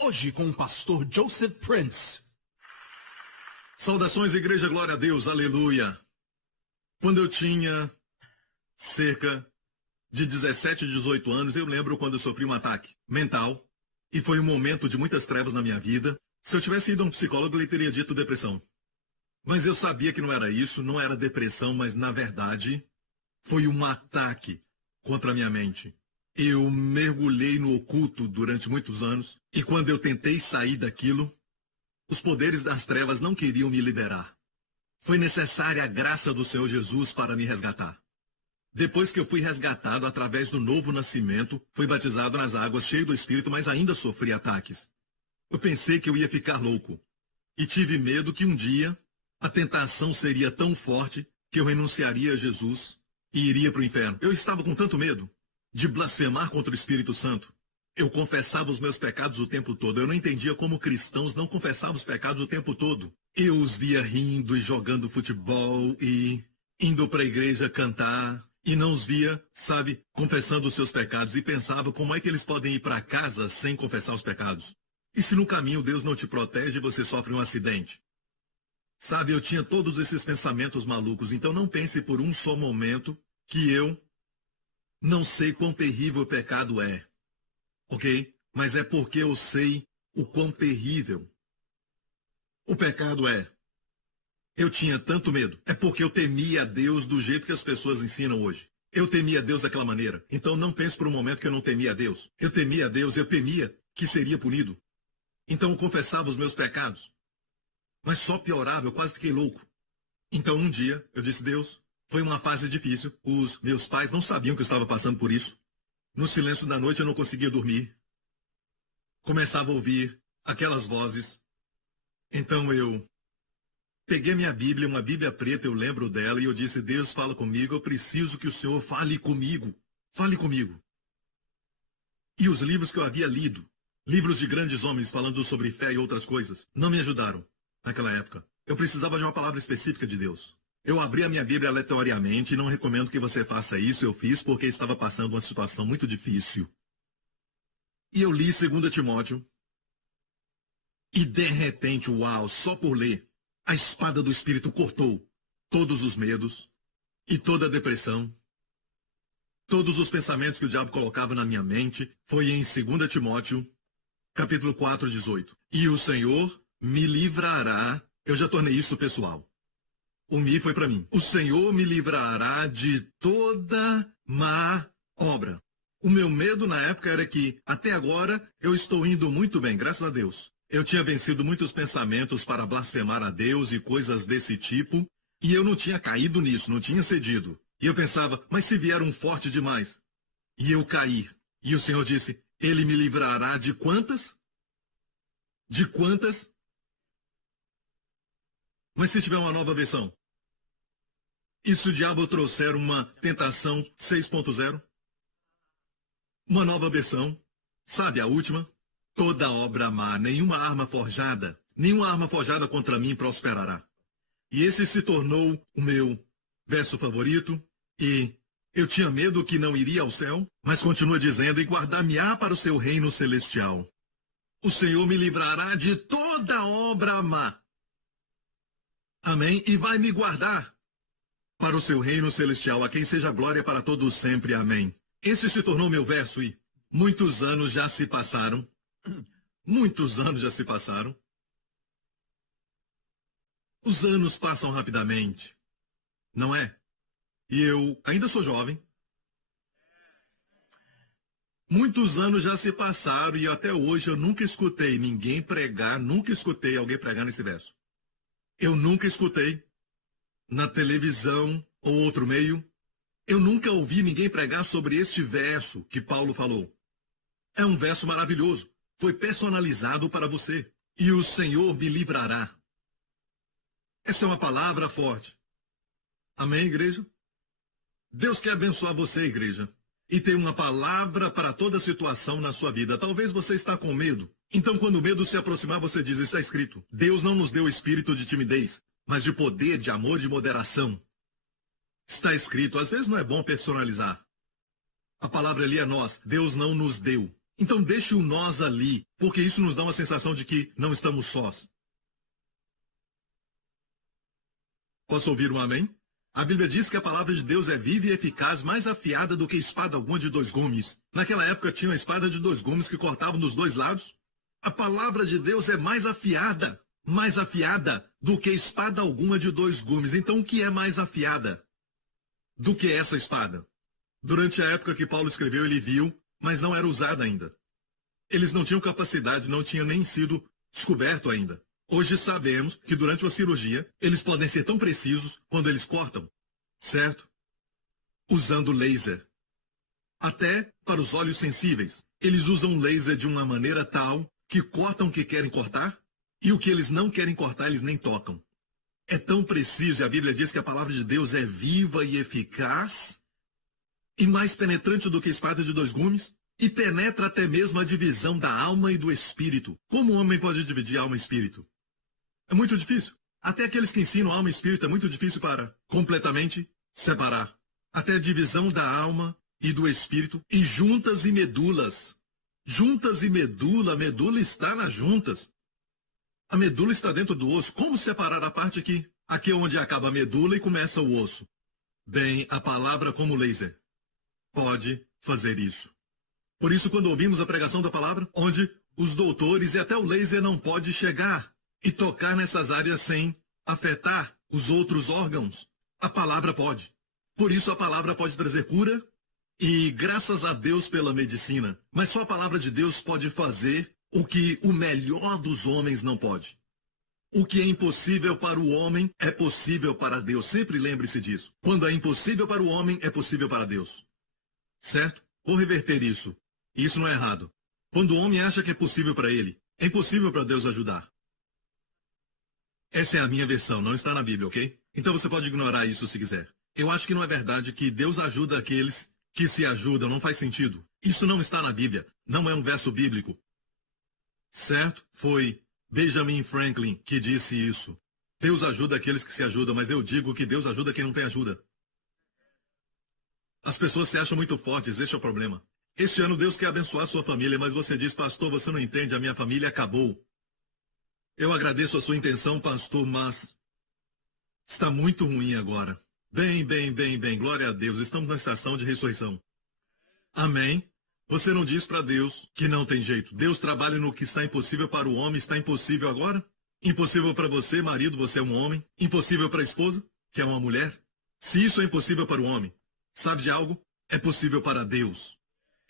Hoje com o pastor Joseph Prince. Saudações, igreja, glória a Deus, aleluia. Quando eu tinha cerca de 17, 18 anos, eu lembro quando eu sofri um ataque mental, e foi um momento de muitas trevas na minha vida. Se eu tivesse ido a um psicólogo, ele teria dito depressão. Mas eu sabia que não era isso, não era depressão, mas na verdade foi um ataque contra a minha mente. Eu mergulhei no oculto durante muitos anos, e quando eu tentei sair daquilo, os poderes das trevas não queriam me liberar. Foi necessária a graça do Senhor Jesus para me resgatar. Depois que eu fui resgatado através do novo nascimento, fui batizado nas águas, cheio do Espírito, mas ainda sofri ataques. Eu pensei que eu ia ficar louco, e tive medo que um dia a tentação seria tão forte que eu renunciaria a Jesus e iria para o inferno. Eu estava com tanto medo de blasfemar contra o Espírito Santo. Eu confessava os meus pecados o tempo todo. Eu não entendia como cristãos não confessavam os pecados o tempo todo. Eu os via rindo e jogando futebol e indo para a igreja cantar. E não os via, sabe, confessando os seus pecados. E pensava como é que eles podem ir para casa sem confessar os pecados. E se no caminho Deus não te protege e você sofre um acidente? Sabe, eu tinha todos esses pensamentos malucos. Então não pense por um só momento que eu não sei quão terrível o pecado é, ok? Mas é porque eu sei o quão terrível o pecado é. Eu tinha tanto medo. É porque eu temia a Deus do jeito que as pessoas ensinam hoje. Eu temia a Deus daquela maneira. Então não pense por um momento que eu não temia a Deus. Eu temia a Deus, eu temia que seria punido. Então eu confessava os meus pecados. Mas só piorava, eu quase fiquei louco. Então um dia eu disse, Deus, foi uma fase difícil. Os meus pais não sabiam que eu estava passando por isso. No silêncio da noite eu não conseguia dormir. Começava a ouvir aquelas vozes. Então eu peguei minha Bíblia, uma Bíblia preta, eu lembro dela, e eu disse, Deus, fala comigo, eu preciso que o Senhor fale comigo. Fale comigo. E os livros que eu havia lido, livros de grandes homens falando sobre fé e outras coisas, não me ajudaram naquela época. Eu precisava de uma palavra específica de Deus. Eu abri a minha Bíblia aleatoriamente e não recomendo que você faça isso. Eu fiz porque estava passando uma situação muito difícil. E eu li 2 Timóteo. E de repente, uau, só por ler, a espada do Espírito cortou todos os medos e toda a depressão. Todos os pensamentos que o diabo colocava na minha mente. Foi em 2 Timóteo, capítulo 4, 18. E o Senhor me livrará. Eu já tornei isso pessoal. O mi foi para mim. O Senhor me livrará de toda má obra. O meu medo na época era que, até agora, eu estou indo muito bem, graças a Deus. Eu tinha vencido muitos pensamentos para blasfemar a Deus e coisas desse tipo, e eu não tinha caído nisso, não tinha cedido. E eu pensava, mas se vier um forte demais? E eu caí. E o Senhor disse, Ele me livrará de quantas? De quantas? Mas se tiver uma nova versão? E se o diabo trouxer uma tentação 6.0? Uma nova versão? Sabe a última? Toda obra má, nenhuma arma forjada contra mim prosperará. E esse se tornou o meu verso favorito. E eu tinha medo que não iria ao céu, mas continua dizendo, e guardar-me-á para o seu reino celestial. O Senhor me livrará de toda obra má. Amém? E vai me guardar para o seu reino celestial, a quem seja glória para todos sempre. Amém. Esse se tornou meu verso e muitos anos já se passaram. Muitos anos já se passaram. Os anos passam rapidamente, não é? E eu ainda sou jovem. Muitos anos já se passaram e até hoje eu nunca escutei ninguém pregar, nunca escutei alguém pregar nesse verso. Eu nunca escutei na televisão ou outro meio. Eu nunca ouvi ninguém pregar sobre este verso que Paulo falou. É um verso maravilhoso. Foi personalizado para você. E o Senhor me livrará. Essa é uma palavra forte. Amém, igreja? Deus quer abençoar você, igreja. E tem uma palavra para toda situação na sua vida. Talvez você está com medo. Então, quando o medo se aproximar, você diz, está escrito, Deus não nos deu espírito de timidez, mas de poder, de amor, de moderação. Está escrito, às vezes não é bom personalizar. A palavra ali é nós. Deus não nos deu. Então deixe o nós ali, porque isso nos dá uma sensação de que não estamos sós. Posso ouvir um amém? A Bíblia diz que a palavra de Deus é viva e eficaz, mais afiada do que espada alguma de 2 gumes. Naquela época tinha uma espada de 2 gumes que cortavam dos 2 lados. A palavra de Deus é mais afiada do que espada alguma de 2 gumes. Então o que é mais afiada do que essa espada? Durante a época que Paulo escreveu, ele viu, mas não era usada ainda. Eles não tinham capacidade, não tinham nem sido descoberto ainda. Hoje sabemos que durante uma cirurgia, eles podem ser tão precisos quando eles cortam, certo? Usando laser. Até para os olhos sensíveis. Eles usam laser de uma maneira tal que cortam o que querem cortar e o que eles não querem cortar, eles nem tocam. É tão preciso, e a Bíblia diz que a palavra de Deus é viva e eficaz e mais penetrante do que espada de 2 gumes e penetra até mesmo a divisão da alma e do espírito. Como o homem pode dividir alma e espírito? É muito difícil. Até aqueles que ensinam alma e espírito é muito difícil para completamente separar. Até a divisão da alma e do espírito e juntas e medulas. Juntas e medula, a medula está nas juntas. A medula está dentro do osso. Como separar a parte aqui? Aqui é onde acaba a medula e começa o osso. Bem, a palavra como laser pode fazer isso. Por isso, quando ouvimos a pregação da palavra, onde os doutores e até o laser não pode chegar e tocar nessas áreas sem afetar os outros órgãos, a palavra pode. Por isso a palavra pode trazer cura e graças a Deus pela medicina. Mas só a palavra de Deus pode fazer o que o melhor dos homens não pode. O que é impossível para o homem é possível para Deus. Sempre lembre-se disso. Quando é impossível para o homem, é possível para Deus. Certo? Vou reverter isso. Isso não é errado. Quando o homem acha que é possível para ele, é impossível para Deus ajudar. Essa é a minha versão, não está na Bíblia, ok? Então você pode ignorar isso se quiser. Eu acho que não é verdade que Deus ajuda aqueles que se ajudam, não faz sentido. Isso não está na Bíblia, não é um verso bíblico. Certo? Foi Benjamin Franklin que disse isso. Deus ajuda aqueles que se ajudam, mas eu digo que Deus ajuda quem não tem ajuda. As pessoas se acham muito fortes, esse é o problema. Este ano Deus quer abençoar sua família, mas você diz, pastor, você não entende, a minha família acabou. Eu agradeço a sua intenção, pastor, mas está muito ruim agora. Bem, glória a Deus, estamos na estação de ressurreição. Amém? Você não diz para Deus que não tem jeito. Deus trabalha no que está impossível para o homem, está impossível agora? Impossível para você, marido, você é um homem. Impossível para a esposa, que é uma mulher. Se isso é impossível para o homem, sabe de algo? É possível para Deus.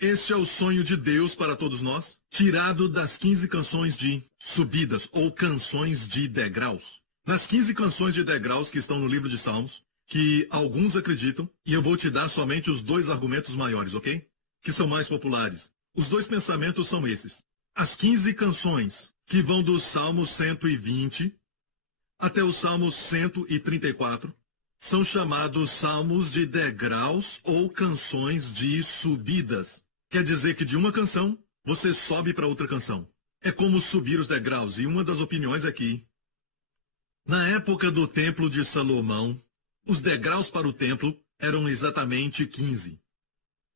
Este é o sonho de Deus para todos nós, tirado das 15 canções de subidas ou canções de degraus. Nas 15 canções de degraus que estão no livro de Salmos, que alguns acreditam, e eu vou te dar somente os 2 argumentos maiores, ok? Que são mais populares. Os 2 pensamentos são esses. As 15 canções que vão do Salmo 120 até o Salmo 134 são chamados salmos de degraus ou canções de subidas. Quer dizer que de uma canção, você sobe para outra canção. É como subir os degraus. E uma das opiniões aqui, na época do Templo de Salomão, os degraus para o templo eram exatamente 15.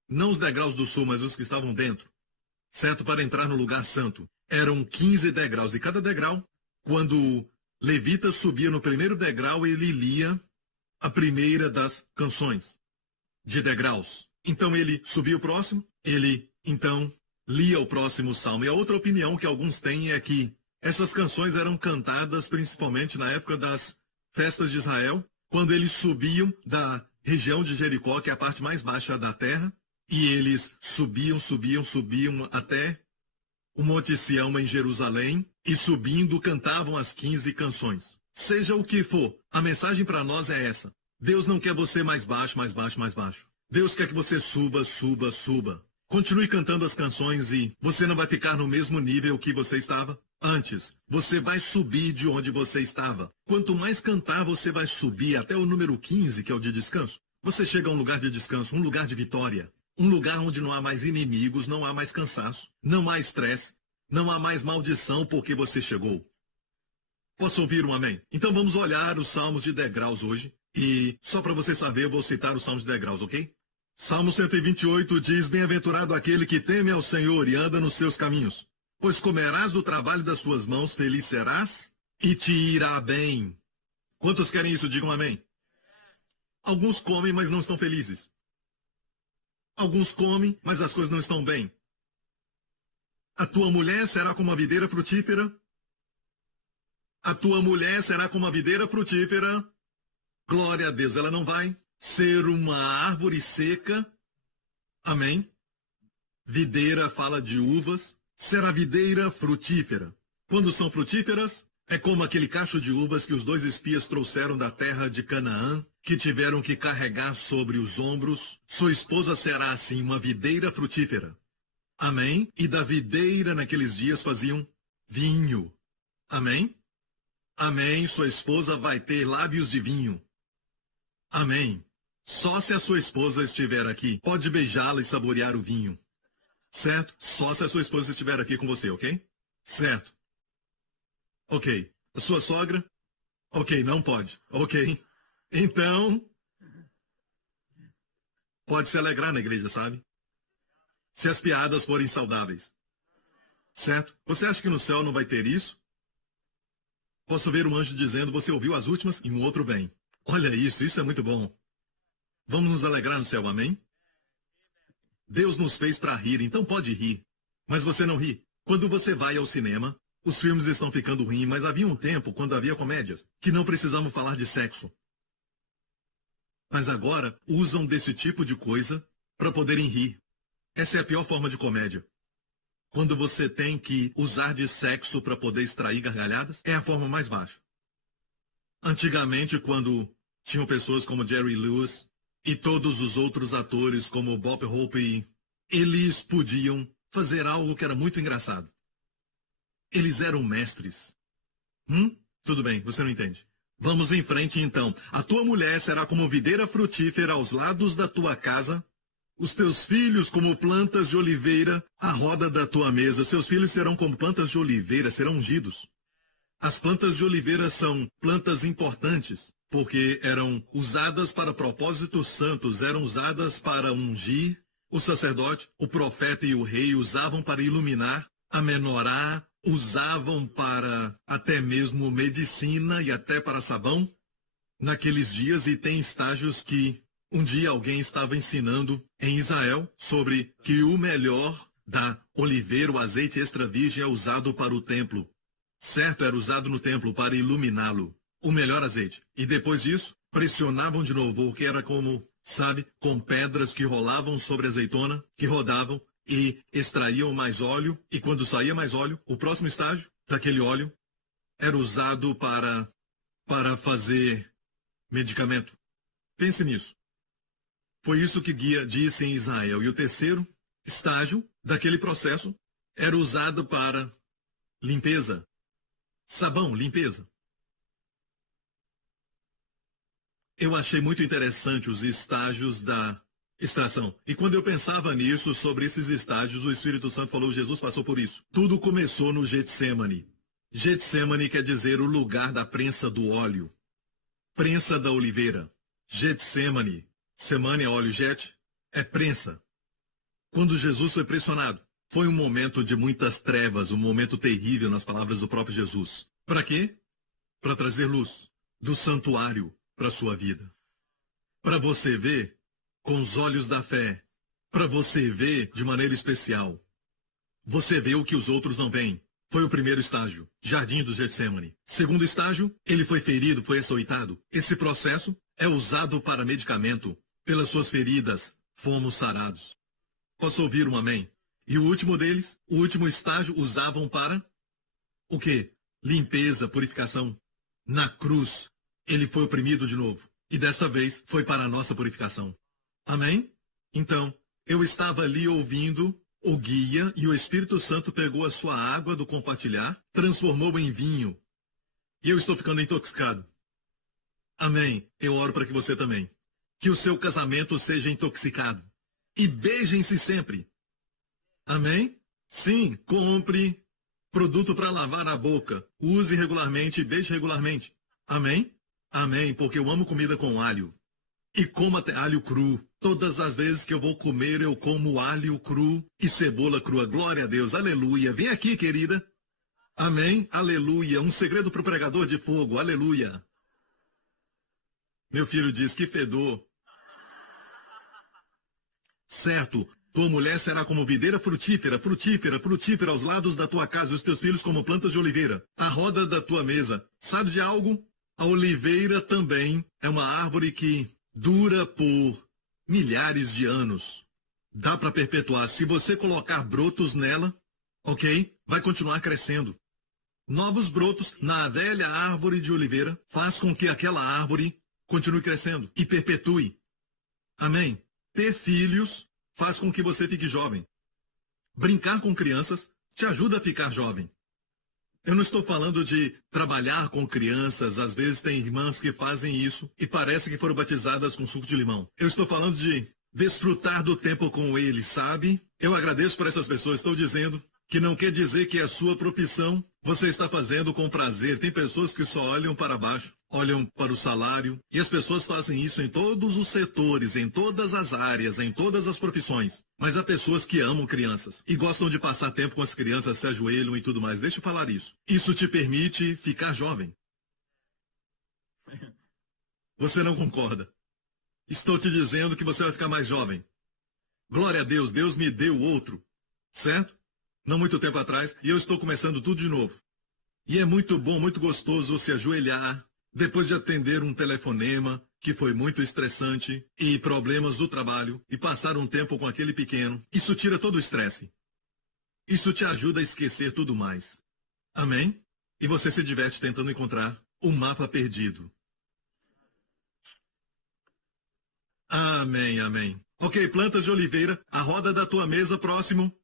Não os degraus do sul, mas os que estavam dentro. Certo? Para entrar no lugar santo. Eram 15 degraus. E cada degrau, quando o levita subia no primeiro degrau, ele lia a primeira das canções de degraus. Então ele subia o próximo, ele então lia o próximo salmo. E a outra opinião que alguns têm é que essas canções eram cantadas principalmente na época das festas de Israel, quando eles subiam da região de Jericó, que é a parte mais baixa da terra, e eles subiam até o Monte Sião em Jerusalém, e subindo cantavam as 15 canções. Seja o que for, a mensagem para nós é essa. Deus não quer você mais baixo. Deus quer que você suba. Continue cantando as canções e você não vai ficar no mesmo nível que você estava antes. Você vai subir de onde você estava. Quanto mais cantar, você vai subir até o número 15, que é o de descanso. Você chega a um lugar de descanso, um lugar de vitória. Um lugar onde não há mais inimigos, não há mais cansaço, não há estresse, não há mais maldição porque você chegou. Posso ouvir um amém? Então vamos olhar os salmos de degraus hoje. E só para você saber, eu vou citar os salmos de degraus, ok? Salmo 128 diz: Bem-aventurado aquele que teme ao Senhor e anda nos seus caminhos. Pois comerás do trabalho das tuas mãos, feliz serás e te irá bem. Quantos querem isso? Digam amém. Alguns comem, mas não estão felizes. Alguns comem, mas as coisas não estão bem. A tua mulher será como a videira frutífera. A tua mulher será como a videira frutífera. Glória a Deus, ela não vai ser uma árvore seca. Amém? Videira fala de uvas. Será videira frutífera. Quando são frutíferas, é como aquele cacho de uvas que os dois espias trouxeram da terra de Canaã, que tiveram que carregar sobre os ombros. Sua esposa será assim uma videira frutífera. Amém? E da videira naqueles dias faziam vinho. Amém? Amém. Sua esposa vai ter lábios de vinho. Amém. Só se a sua esposa estiver aqui, pode beijá-la e saborear o vinho. Certo? Só se a sua esposa estiver aqui com você, ok? Certo. Ok. A sua sogra? Ok, não pode. Ok. Então, pode se alegrar na igreja, sabe? Se as piadas forem saudáveis. Certo? Você acha que no céu não vai ter isso? Posso ver um anjo dizendo: você ouviu as últimas e um outro vem. Olha isso é muito bom. Vamos nos alegrar no céu, amém? Deus nos fez para rir, então pode rir. Mas você não ri. Quando você vai ao cinema, os filmes estão ficando ruins, mas havia um tempo, quando havia comédias, que não precisavam falar de sexo. Mas agora usam desse tipo de coisa para poderem rir. Essa é a pior forma de comédia. Quando você tem que usar de sexo para poder extrair gargalhadas, é a forma mais baixa. Antigamente, quando tinham pessoas como Jerry Lewis e todos os outros atores como Bob Hope, eles podiam fazer algo que era muito engraçado. Eles eram mestres. Tudo bem, você não entende. Vamos em frente então. A tua mulher será como videira frutífera aos lados da tua casa, os teus filhos como plantas de oliveira à roda da tua mesa. Seus filhos serão como plantas de oliveira, serão ungidos. As plantas de oliveira são plantas importantes, porque eram usadas para propósitos santos, eram usadas para ungir. O sacerdote, o profeta e o rei usavam para iluminar, a menorá, usavam para até mesmo medicina e até para sabão naqueles dias. E tem estágios que um dia alguém estava ensinando em Israel sobre que o melhor da oliveira, o azeite extra virgem, é usado para o templo. Certo, era usado no templo para iluminá-lo. O melhor azeite. E depois disso, pressionavam de novo, o que era como, sabe, com pedras que rolavam sobre a azeitona, que rodavam e extraíam mais óleo. E quando saía mais óleo, o próximo estágio daquele óleo era usado para fazer medicamento. Pense nisso. Foi isso que Guia disse em Israel. E o terceiro estágio daquele processo era usado para limpeza. Sabão, limpeza. Eu achei muito interessante os estágios da extração. E quando eu pensava nisso, sobre esses estágios, o Espírito Santo falou: Jesus passou por isso. Tudo começou no Getsemane. Getsemane quer dizer o lugar da prensa do óleo. Prensa da oliveira. Getsemane. Semane é óleo, jet é prensa. Quando Jesus foi pressionado, foi um momento de muitas trevas, um momento terrível nas palavras do próprio Jesus. Para quê? Para trazer luz do santuário para a sua vida. Para você ver com os olhos da fé. Para você ver de maneira especial. Você vê o que os outros não veem. Foi o primeiro estágio, Jardim do Getsemane. Segundo estágio, ele foi ferido, foi açoitado. Esse processo é usado para medicamento. Pelas suas feridas, fomos sarados. Posso ouvir um amém? E o último deles, o último estágio, usavam para o quê? Limpeza, purificação. Na cruz, ele foi oprimido de novo. E dessa vez, foi para a nossa purificação. Amém? Então, eu estava ali ouvindo o guia e o Espírito Santo pegou a sua água do compartilhar, transformou em vinho. E eu estou ficando intoxicado. Amém? Eu oro para que você também. Que o seu casamento seja intoxicado. E beijem-se sempre. Amém? Sim, compre produto para lavar a boca. Use regularmente e beije regularmente. Amém? Amém, porque eu amo comida com alho. E como até alho cru. Todas as vezes que eu vou comer, eu como alho cru e cebola crua. Glória a Deus, aleluia. Vem aqui, querida. Amém, aleluia. Um segredo para o pregador de fogo, aleluia. Meu filho diz, que fedor. Certo, tua mulher será como videira frutífera, frutífera, frutífera aos lados da tua casa, e os teus filhos como plantas de oliveira, à roda da tua mesa. Sabe de algo? A oliveira também é uma árvore que dura por milhares de anos. Dá para perpetuar. Se você colocar brotos nela, ok? Vai continuar crescendo. Novos brotos na velha árvore de oliveira faz com que aquela árvore continue crescendo e perpetue. Amém? Ter filhos faz com que você fique jovem. Brincar com crianças te ajuda a ficar jovem. Eu não estou falando de trabalhar com crianças, às vezes tem irmãs que fazem isso e parece que foram batizadas com suco de limão. Eu estou falando de desfrutar do tempo com eles, sabe? Eu agradeço por essas pessoas, estou dizendo que não quer dizer que a sua profissão você está fazendo com prazer. Tem pessoas que só olham para baixo, olham para o salário, e as pessoas fazem isso em todos os setores, em todas as áreas, em todas as profissões. Mas há pessoas que amam crianças e gostam de passar tempo com as crianças, se ajoelham e tudo mais. Deixa eu falar isso. Isso te permite ficar jovem. Você não concorda? Estou te dizendo que você vai ficar mais jovem. Glória a Deus, Deus me deu outro, certo? Não muito tempo atrás, e eu estou começando tudo de novo. E é muito bom, muito gostoso se ajoelhar, depois de atender um telefonema, que foi muito estressante, e problemas do trabalho, e passar um tempo com aquele pequeno. Isso tira todo o estresse. Isso te ajuda a esquecer tudo mais. Amém? E você se diverte tentando encontrar o mapa perdido. Amém, amém. Ok, plantas de oliveira, a roda da tua mesa próximo.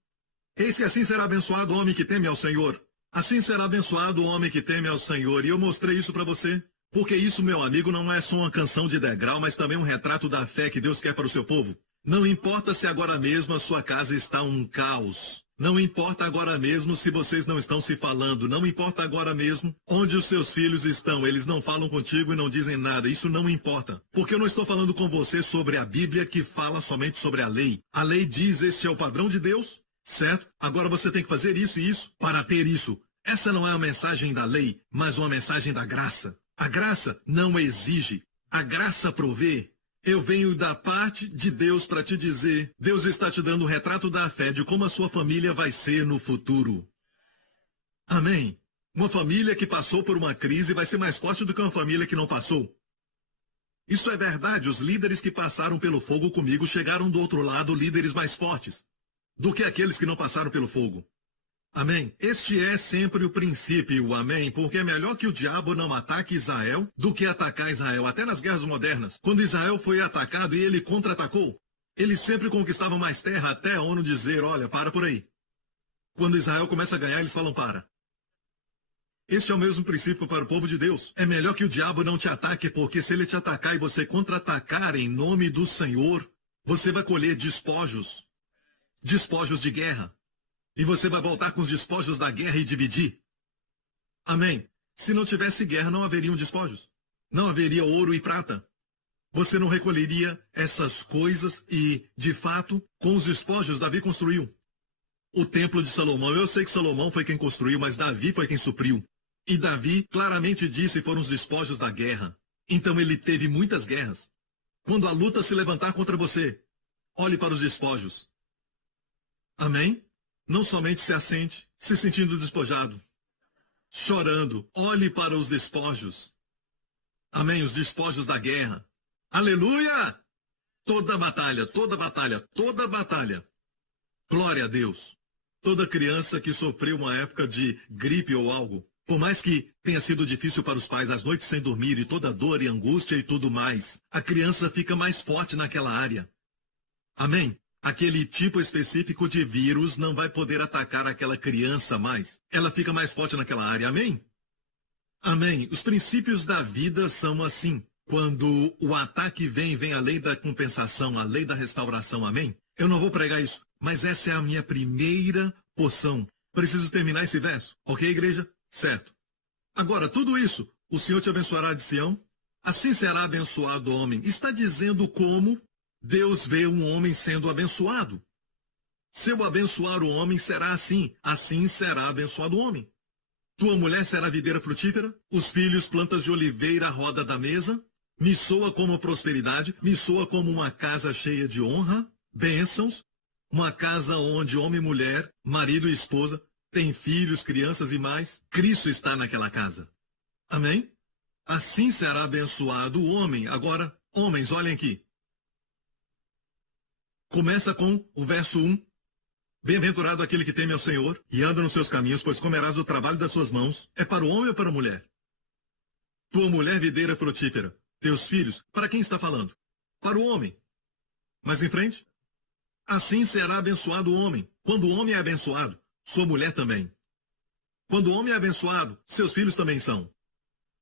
Eis que assim será abençoado o homem que teme ao Senhor. Assim será abençoado o homem que teme ao Senhor. E eu mostrei isso para você, porque isso, meu amigo, não é só uma canção de degrau, mas também um retrato da fé que Deus quer para o seu povo. Não importa se agora mesmo a sua casa está um caos. Não importa agora mesmo se vocês não estão se falando. Não importa agora mesmo onde os seus filhos estão. Eles não falam contigo e não dizem nada. Isso não importa. Porque eu não estou falando com você sobre a Bíblia que fala somente sobre a lei. A lei diz: este é o padrão de Deus. Certo? Agora você tem que fazer isso e isso para ter isso. Essa não é uma mensagem da lei, mas uma mensagem da graça. A graça não exige, a graça provê. Eu venho da parte de Deus para te dizer, Deus está te dando um retrato da fé de como a sua família vai ser no futuro. Amém? Uma família que passou por uma crise vai ser mais forte do que uma família que não passou. Isso é verdade, os líderes que passaram pelo fogo comigo chegaram do outro lado líderes mais fortes do que aqueles que não passaram pelo fogo. Amém? Este é sempre o princípio, amém? Porque é melhor que o diabo não ataque Israel do que atacar Israel. Até nas guerras modernas, quando Israel foi atacado e ele contra-atacou, ele sempre conquistava mais terra até a ONU dizer: olha, para por aí. Quando Israel começa a ganhar, eles falam: para. Este é o mesmo princípio para o povo de Deus. É melhor que o diabo não te ataque, porque se ele te atacar e você contra-atacar em nome do Senhor, você vai colher despojos. Despojos de guerra. E você vai voltar com os despojos da guerra e dividir. Amém. Se não tivesse guerra, não haveriam despojos. Não haveria ouro e prata. Você não recolheria essas coisas e, de fato, com os despojos, Davi construiu o templo de Salomão. Eu sei que Salomão foi quem construiu, mas Davi foi quem supriu. E Davi claramente disse: foram os despojos da guerra. Então ele teve muitas guerras. Quando a luta se levantar contra você, olhe para os despojos. Amém? Não somente se assente, se sentindo despojado, chorando. Olhe para os despojos. Amém? Os despojos da guerra. Aleluia! Toda batalha, toda batalha, toda batalha. Glória a Deus. Toda criança que sofreu uma época de gripe ou algo, por mais que tenha sido difícil para os pais, as noites sem dormir e toda dor e angústia e tudo mais, a criança fica mais forte naquela área. Amém? Aquele tipo específico de vírus não vai poder atacar aquela criança mais. Ela fica mais forte naquela área. Amém? Amém. Os princípios da vida são assim. Quando o ataque vem a lei da compensação, a lei da restauração. Amém? Eu não vou pregar isso, mas essa é a minha primeira porção. Preciso terminar esse verso. Ok, igreja? Certo. Agora, tudo isso, o Senhor te abençoará de Sião, Assim será abençoado o homem. Está dizendo como Deus vê um homem sendo abençoado. Se eu abençoar o homem, será assim. Assim será abençoado o homem. Tua mulher será videira frutífera, os filhos plantas de oliveira à roda da mesa. Me soa como prosperidade, me soa como uma casa cheia de honra, bênçãos, uma casa onde homem e mulher, marido e esposa, têm filhos, crianças e mais. Cristo está naquela casa. Amém? Assim será abençoado o homem. Agora, homens, olhem aqui. Começa com o verso 1. Bem-aventurado aquele que teme ao Senhor e anda nos seus caminhos, pois comerás do trabalho das suas mãos. É para o homem ou para a mulher? Tua mulher videira frutífera. Teus filhos, para quem está falando? Para o homem. Mais em frente. Assim será abençoado o homem. Quando o homem é abençoado, sua mulher também. Quando o homem é abençoado, seus filhos também são.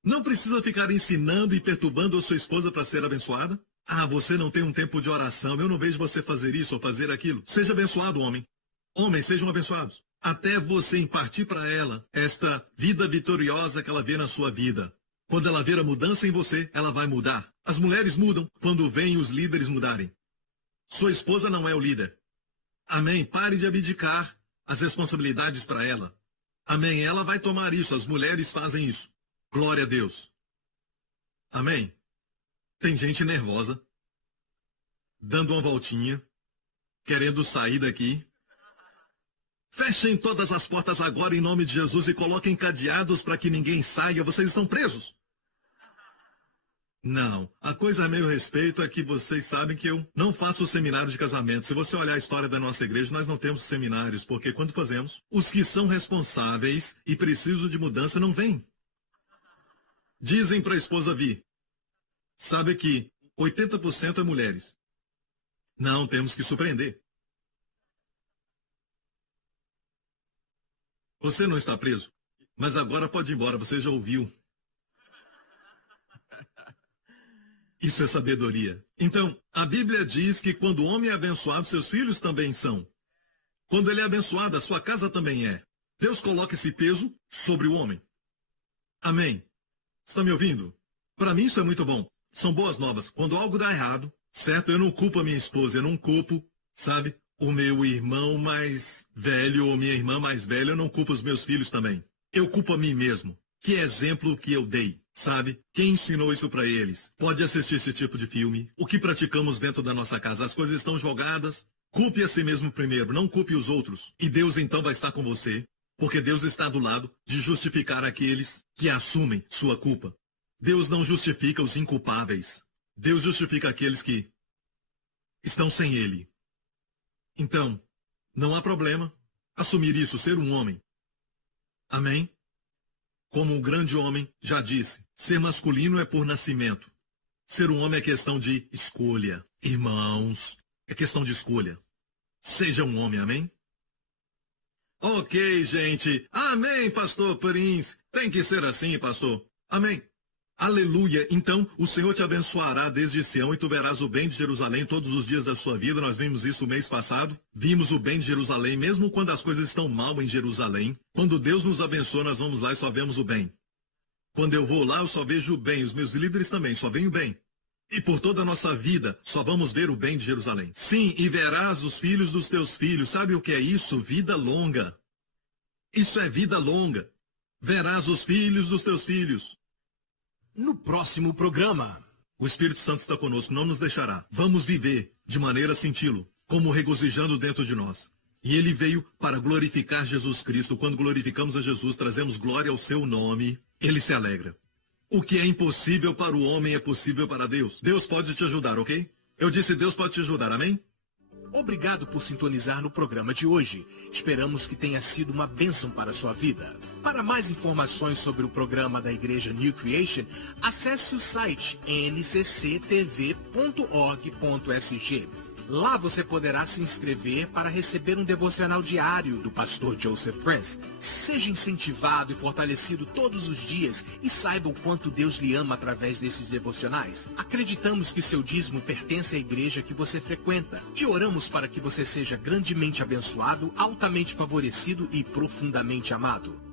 Não precisa ficar ensinando e perturbando a sua esposa para ser abençoada. Ah, você não tem um tempo de oração, eu não vejo você fazer isso ou fazer aquilo. Seja abençoado, homem. Homens, sejam abençoados. Até você impartir para ela esta vida vitoriosa que ela vê na sua vida. Quando ela ver a mudança em você, ela vai mudar. As mulheres mudam quando veem os líderes mudarem. Sua esposa não é o líder. Amém. Pare de abdicar as responsabilidades para ela. Amém. Ela vai tomar isso. As mulheres fazem isso. Glória a Deus. Amém. Tem gente nervosa, dando uma voltinha, querendo sair daqui. Fechem todas as portas agora em nome de Jesus e coloquem cadeados para que ninguém saia. Vocês estão presos. Não, a coisa a meu respeito é que vocês sabem que eu não faço seminário de casamento. Se você olhar a história da nossa igreja, nós não temos seminários, porque quando fazemos, os que são responsáveis e precisam de mudança não vêm. Dizem para a esposa vir. Sabe que 80% é mulheres. Não, temos que surpreender. Você não está preso, mas agora pode ir embora, você já ouviu. Isso é sabedoria. Então, a Bíblia diz que quando o homem é abençoado, seus filhos também são. Quando ele é abençoado, a sua casa também é. Deus coloca esse peso sobre o homem. Amém. Está me ouvindo? Para mim isso é muito bom. São boas novas. Quando algo dá errado, certo? Eu não culpo a minha esposa, eu não culpo, sabe, o meu irmão mais velho ou minha irmã mais velha, eu não culpo os meus filhos também. Eu culpo a mim mesmo. Que exemplo que eu dei, sabe? Quem ensinou isso para eles? Pode assistir esse tipo de filme. O que praticamos dentro da nossa casa? As coisas estão jogadas. Culpe a si mesmo primeiro, não culpe os outros. E Deus então vai estar com você, porque Deus está do lado de justificar aqueles que assumem sua culpa. Deus não justifica os inculpáveis. Deus justifica aqueles que estão sem Ele. Então, não há problema assumir isso, ser um homem. Amém? Como um grande homem já disse, ser masculino é por nascimento. Ser um homem é questão de escolha. Irmãos, é questão de escolha. Seja um homem, amém? Ok, gente. Amém, pastor Prince. Tem que ser assim, pastor. Amém. Aleluia. Então, o Senhor te abençoará desde Sião e tu verás o bem de Jerusalém todos os dias da sua vida. Nós vimos isso o mês passado. Vimos o bem de Jerusalém, mesmo quando as coisas estão mal em Jerusalém. Quando Deus nos abençoa, nós vamos lá e só vemos o bem. Quando eu vou lá, eu só vejo o bem. Os meus líderes também, só veem o bem. E por toda a nossa vida, só vamos ver o bem de Jerusalém. Sim, e verás os filhos dos teus filhos. Sabe o que é isso? Vida longa. Isso é vida longa. Verás os filhos dos teus filhos. No próximo programa, o Espírito Santo está conosco, não nos deixará. Vamos viver de maneira a senti-lo, como regozijando dentro de nós. E ele veio para glorificar Jesus Cristo. Quando glorificamos a Jesus, trazemos glória ao seu nome. Ele se alegra. O que é impossível para o homem é possível para Deus. Deus pode te ajudar, ok? Eu disse Deus pode te ajudar, amém? obrigado por sintonizar no programa de hoje. Esperamos que tenha sido uma bênção para a sua vida. Para mais informações sobre o programa da Igreja New Creation, acesse o site ncctv.org.sg. Lá você poderá se inscrever para receber um devocional diário do pastor Joseph Prince. Seja incentivado e fortalecido todos os dias e saiba o quanto Deus lhe ama através desses devocionais. Acreditamos que seu dízimo pertence à igreja que você frequenta e oramos para que você seja grandemente abençoado, altamente favorecido e profundamente amado.